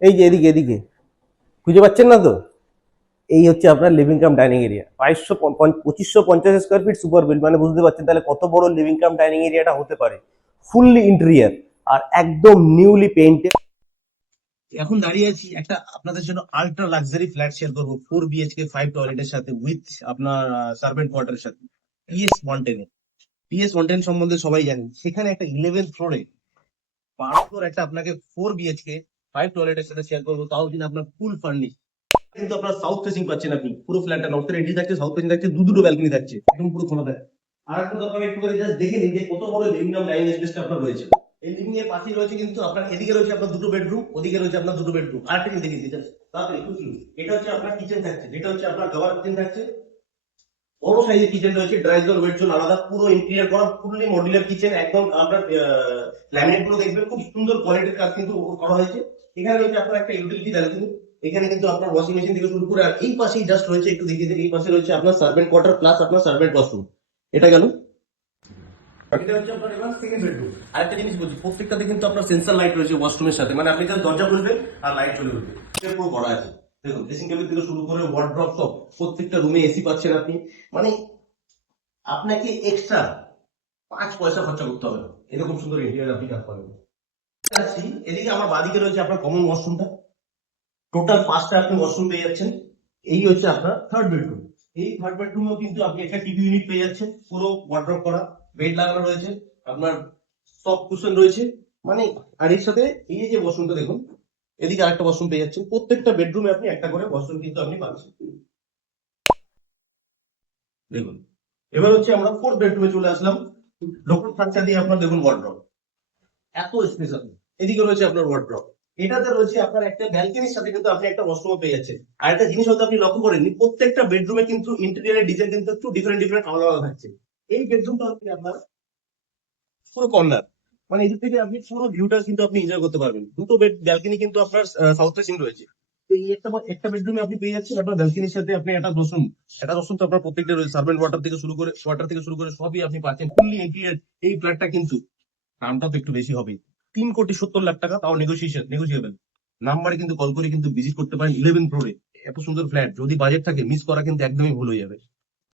এই যে এদিকে এদিকে খুঁজে পাচ্ছেন না তো? এই হচ্ছে আপনার living cum dining area, 2550 square feet super build, মানে বুঝতে পারছেন তাহলে কত বড় লিভিং কাম ডাইনিং এরিয়াটা হতে পারে। ফুললি ইন্টেরিয়ার আর একদম নিউলি পেইন্টেড। এখন দাঁড়িয়ে আছি একটা আপনাদের জন্য আল্ট্রা লাক্সারি ফ্ল্যাট শেয়ার করবো, 4 BHK 5 টয়লেটের সাথে, উইথ আপনার সার্ভেন্ট কোয়ার্টারের সাথে, PS 110। PS 110 সম্বন্ধে সবাই জানেন। সেখানে একটা 11th ফ্লোরে 12 ফ্লোর একটা আপনাকে 4 BHK 5 টয়লেটের সাথে শেয়ার করবো, তাও কিন্তু আপনার ফুল ফার্নিশ। কিন্তু আপনার সাউথ ফেসিং পাচ্ছেন আপনি, পুরো ফ্ল্যাটটা নর্থের এন্ট্রি থাকছে, সাউথ ফেসিং থাকছে, দুটো ব্যালকনি থাকছে, একদম পুরো খোলা থাকে। আর একটা আপনারা একটু করে জাস্ট দেখে নিন যে কত বড় লিভিং কাম ডাইনিং স্পেসটা আপনার রয়েছে। এই লিভিং এর পাশেই রয়েছে কিন্তু আপনার, এদিকে রয়েছে আপনার দুটো বেডরুম, ওদিকে রয়েছে আপনার দুটো বেডরুম। আর একটা জিনিস দেখে দিচ্ছি জাস্ট তাড়াতাড়ি কুইকলি। এটা হচ্ছে আপনার কিচেন থাকছে, যেটা হচ্ছে আপনার কভার কিচেন থাকছে। বড় সাইজের কিচেন রয়েছে, ড্রাই জোন ওয়েট জোন আলাদা, পুরো ইন্টেরিয়র করা, ফুললি মডুলার কিচেন। একদম আপনার ল্যামিনেট গুলো দেখবেন খুব সুন্দর কোয়ালিটির কাজ কিন্তু করা হয়েছে। এখানে রয়েছে আপনার একটা ইউটিলিটি ব্যালকনি। এখানে কিন্তু আপনার ওয়াশিং মেশিন থেকে শুরু করে, আর এই পাশেই জাস্ট রয়েছে, একটু দেখিয়ে দিন, এই পাশে রয়েছে আপনার সার্ভেন্ট কোয়ার্টার প্লাস আপনার সার্ভেন্ট ওয়াশরুম। এটা গেল। এটা হচ্ছে আপনার এবার সেকেন্ড বেডরুম। আরেকটা জিনিস বলছি, প্রত্যেকটাতে কিন্তু আপনার সেন্সর লাইট রয়েছে ওয়াশরুমের সাথে, মানে আপনি যখন দরজা খুলবেন আর লাইট চলে উঠবে। এটা পুরো করা আছে। দেখুন ড্রেসিং টেবিল থেকে শুরু করে ওয়ার্ড্রপ সব, প্রত্যেকটা রুমে এসি পাচ্ছেন আপনি। মানে আপনাকে এক্সট্রা 5 পয়সা খরচা করতে হবে না, এরকম সুন্দর ইন্টেরিয়র আপনি কাজ পাবেন। আসছি এদিকে আমার বাদিকে রয়েছে আপনার কমন ওয়াশরুমটা। টোটাল 5টা আপনি ওয়াশরুম পেয়ে যাচ্ছেন। এই হচ্ছে আপনার থার্ড বেডরুম। এই থার্ড বেডরুমেও কিন্তু আপনি একটা টিভি ইউনিট পেয়ে যাচ্ছেন, পুরো ওয়ার্ড্রপ করা, বেড লাগানো রয়েছে, আপনার সফট কুশন রয়েছে। মানে আর এর সাথে এই যে ওয়াশরুমটা দেখুন, এদিকে আরেকটা ওয়াশরুম পেয়ে যাচ্ছেন। প্রত্যেকটা বেডরুমে আপনি একটা করে ওয়াশরুম কিন্তু আপনি পাচ্ছেন। দেখুন এবার হচ্ছে আমরা ফোর্থ বেডরুমে চলে আসলাম। লোকাল ফার্নিচার দিয়ে আপনার দেখুন ওয়ার্ড্রপ, এত স্পেস আছে। এদিকে রয়েছে আপনার ওয়ার্ড্রপ, এটাতে রয়েছে আপনার একটা ব্যালকনির সাথে কিন্তু আপনি একটা ওয়াশরুম পেয়ে যাচ্ছেন। আর একটা জিনিস হয়তো আপনি লক্ষ্য করেননি, প্রত্যেকটা বেডরুমে কিন্তু ইন্টেরিয়রের ডিজাইন কিন্তু একটু ডিফারেন্ট ডিফারেন্ট আলাদা আলাদা থাকছে। এই বেডরুমটা হচ্ছে আপনার পুরো কর্নার, মানে এদিক থেকে আপনি পুরো ভিউটা কিন্তু আপনি এনজয় করতে পারবেন। দুটো বেড ব্যালকনি কিন্তু আপনার সাউথ ফেসিং রয়েছে। তো এই একটা বেডরুমে আপনি পেয়ে যাচ্ছেন আপনার ব্যালকনির সাথে আপনি একটা ওয়াশরুম। একটা ওয়াশরুম তো আপনার প্রত্যেকটা রয়েছে, সার্ভেন্ট ওয়াটার থেকে শুরু করে সবই আপনি পাচ্ছেন, ফুললি ইন্টেরিয়র। এই ফ্ল্যাটটা কিন্তু দামটা তো একটু বেশি হবে, 3,70,00,000 টাকা, তাও নেগোসিয়েবল। নাম্বারে কিন্তু কল করে কিন্তু ভিজিট করতে পারেন 11 ফ্লোরে। এত সুন্দর ফ্ল্যাট যদি বাজেট থাকে, মিস করা কিন্তু একদমই ভুল হয়ে যাবে।